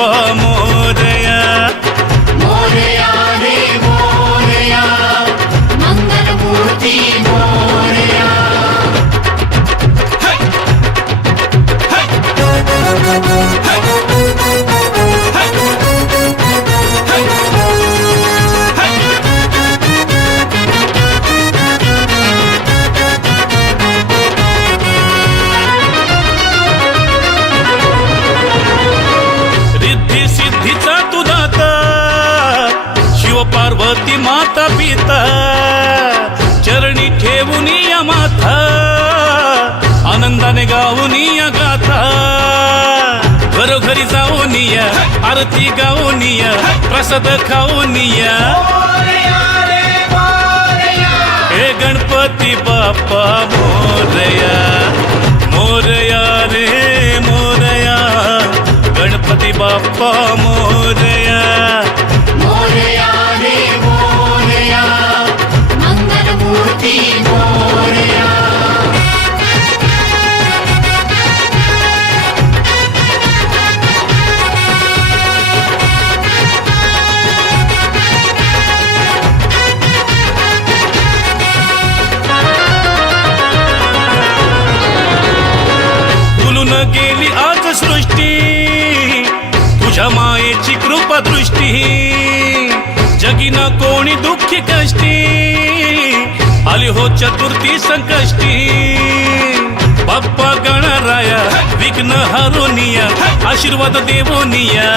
बाप्पा ती माता पिता चरणी ठेवून या माथा आनंदाने गाऊन या गाथा घरोघरी जाऊन या आरती गाऊन या प्रसाद खाऊन या. हे गणपती बाप्पा मोरया आज सृष्टी तुझ्या मायेची कृपा दृष्टी जगी न कोणी दुःख कष्टी आली हो चतुर्थी संकष्टी. बाप्पा गणराया विघ्न हरोनिया आशीर्वाद देवोनिया.